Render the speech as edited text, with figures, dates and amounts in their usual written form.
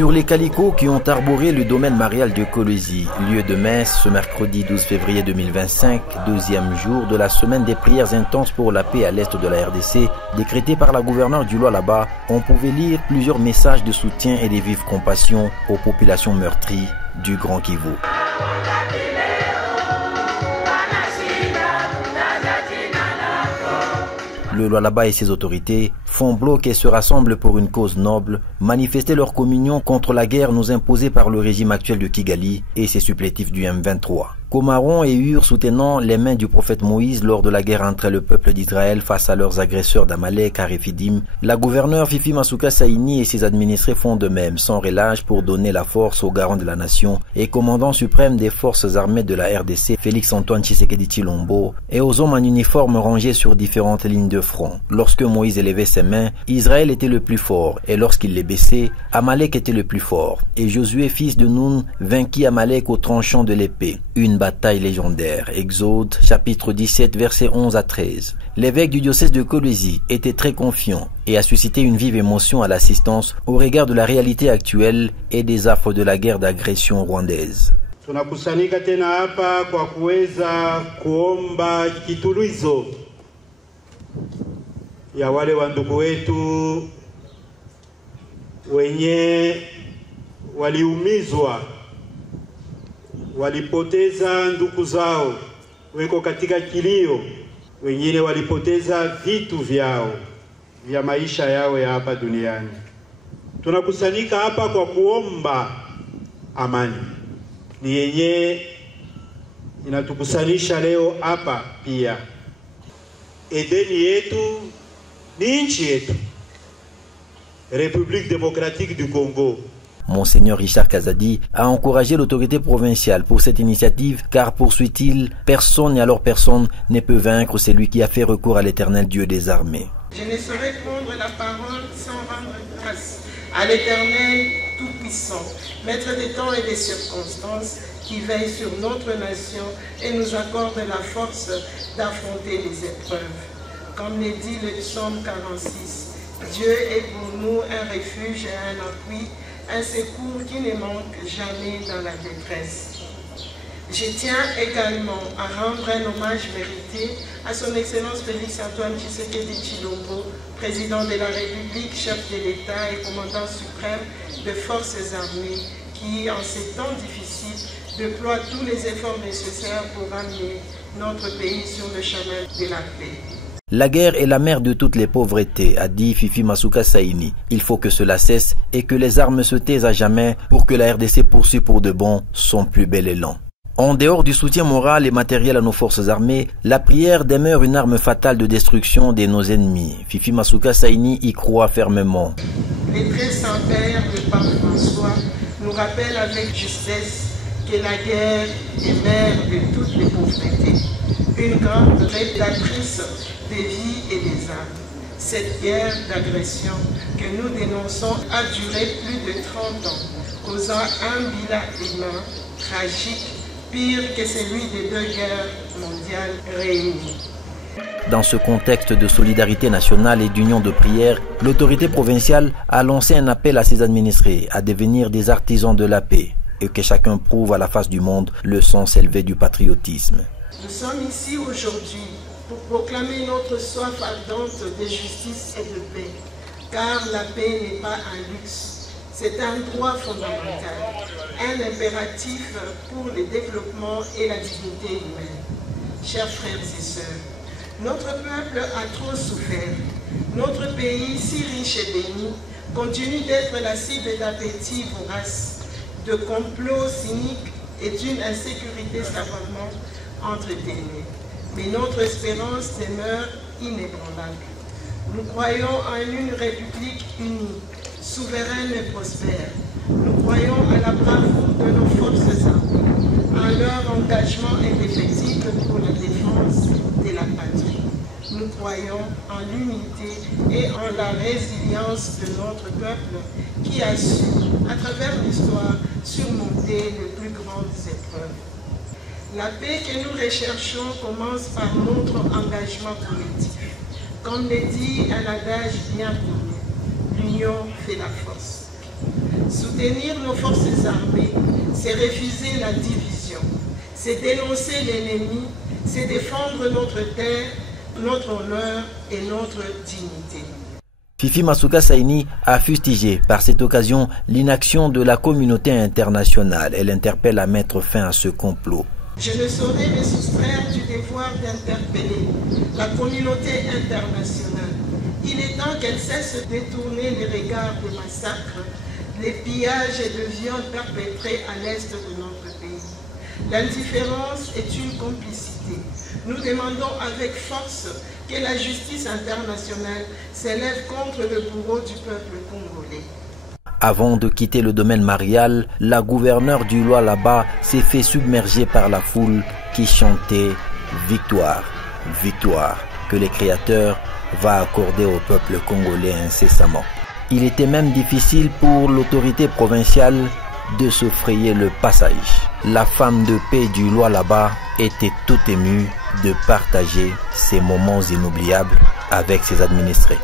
Sur les calicots qui ont arboré le domaine marial de Kolwezi, lieu de messe ce mercredi 12 février 2025, deuxième jour de la semaine des prières intenses pour la paix à l'est de la RDC, décrétée par la gouverneure du Lualaba, on pouvait lire plusieurs messages de soutien et de vive compassion aux populations meurtries du Grand Kivu. Le Lualaba et ses autorités font bloc et se rassemblent pour une cause noble, manifester leur communion contre la guerre nous imposée par le régime actuel de Kigali et ses supplétifs du M23. Comaron et Hur soutenant les mains du prophète Moïse lors de la guerre entre le peuple d'Israël face à leurs agresseurs d'Amalek à Rephidim, la gouverneure Fifi Masuka Saini et ses administrés font de même sans relâche pour donner la force aux garants de la nation et commandant suprême des forces armées de la RDC Félix Antoine Tshisekedi Tshilombo et aux hommes en uniforme rangés sur différentes lignes de front. Lorsque Moïse élevait ses mains, Israël était le plus fort et lorsqu'il les baissait, Amalek était le plus fort. Et Josué fils de Nun vainquit Amalek au tranchant de l'épée. Une bataille légendaire. Exode, chapitre 17, versets 11 à 13. L'évêque du diocèse de Kolwezi était très confiant et a suscité une vive émotion à l'assistance au regard de la réalité actuelle et des affres de la guerre d'agression rwandaise. Tunakusanyika tena hapa kwa kuweza kuomba kituluizo ya wale wandugu wetu wenye waliumizwa, walipoteza ndugu zao, weko katika kilio, wengine walipoteza vitu vyao vya maisha yao ya hapa duniani. Tunakusanyika hapa kwa kuomba amani. Ni yenye inatukusanisha leo hapa pia. Edeni yetu ni nchi yetu, République démocratique du Congo. Monseigneur Richard Kazadi a encouragé l'autorité provinciale pour cette initiative car, poursuit-il, personne et alors personne ne peut vaincre celui qui a fait recours à l'Éternel Dieu des armées. Je ne saurais prendre la parole sans rendre grâce à l'Éternel Tout-Puissant, Maître des temps et des circonstances, qui veille sur notre nation et nous accorde la force d'affronter les épreuves. Comme le dit le psaume 46, Dieu est pour nous un refuge et un appui, un secours qui ne manque jamais dans la détresse. Je tiens également à rendre un hommage mérité à son Excellence Félix Antoine Tshisekedi Tshilombo, président de la République, chef de l'État et commandant suprême de forces armées, qui, en ces temps difficiles, déploie tous les efforts nécessaires pour amener notre pays sur le chemin de la paix. La guerre est la mère de toutes les pauvretés, a dit Fifi Masuka Saini. Il faut que cela cesse et que les armes se taisent à jamais pour que la RDC poursuive pour de bon son plus bel élan. En dehors du soutien moral et matériel à nos forces armées, la prière demeure une arme fatale de destruction de nos ennemis. Fifi Masuka Saini y croit fermement. Les très saints pères de Pape François nous rappellent avec justesse que la guerre est mère de toutes les pauvretés, une grande rédactrice des vies et des âmes. Cette guerre d'agression que nous dénonçons a duré plus de 30 ans, causant un bilan humain tragique, pire que celui des 2 guerres mondiales réunies. Dans ce contexte de solidarité nationale et d'union de prière, l'autorité provinciale a lancé un appel à ses administrés à devenir des artisans de la paix et que chacun prouve à la face du monde le sens élevé du patriotisme. Nous sommes ici aujourd'hui pour proclamer notre soif ardente de justice et de paix, car la paix n'est pas un luxe, c'est un droit fondamental, un impératif pour le développement et la dignité humaine. Chers frères et sœurs, notre peuple a trop souffert. Notre pays, si riche et béni, continue d'être la cible d'appétits voraces, de complots cyniques et d'une insécurité savamment entretenue. Mais notre espérance demeure inébranlable. Nous croyons en une république unie, souveraine et prospère. Nous croyons à la bravoure de nos forces armées, à leur engagement indéfectible pour la défense de la patrie. Nous croyons en l'unité et en la résilience de notre peuple qui a su, à travers l'histoire, surmonter les plus grandes épreuves. La paix que nous recherchons commence par notre engagement collectif. Comme le dit un adage bien connu, l'union fait la force. Soutenir nos forces armées, c'est refuser la division, c'est dénoncer l'ennemi, c'est défendre notre terre, notre honneur et notre dignité. Fifi Masuka Saini a fustigé par cette occasion l'inaction de la communauté internationale. Elle interpelle à mettre fin à ce complot. Je ne saurais me soustraire du devoir d'interpeller la communauté internationale. Il est temps qu'elle cesse de détourner les regards des massacres, les pillages et de viols perpétrés à l'est de notre pays. L'indifférence est une complicité. Nous demandons avec force que la justice internationale s'élève contre le bourreau du peuple congolais. Avant de quitter le domaine marial, la gouverneure du Lualaba s'est fait submerger par la foule qui chantait « Victoire, victoire » que le Créateur va accorder au peuple congolais incessamment. Il était même difficile pour l'autorité provinciale de se frayer le passage. La femme de paix du Lualaba était toute émue de partager ces moments inoubliables avec ses administrés.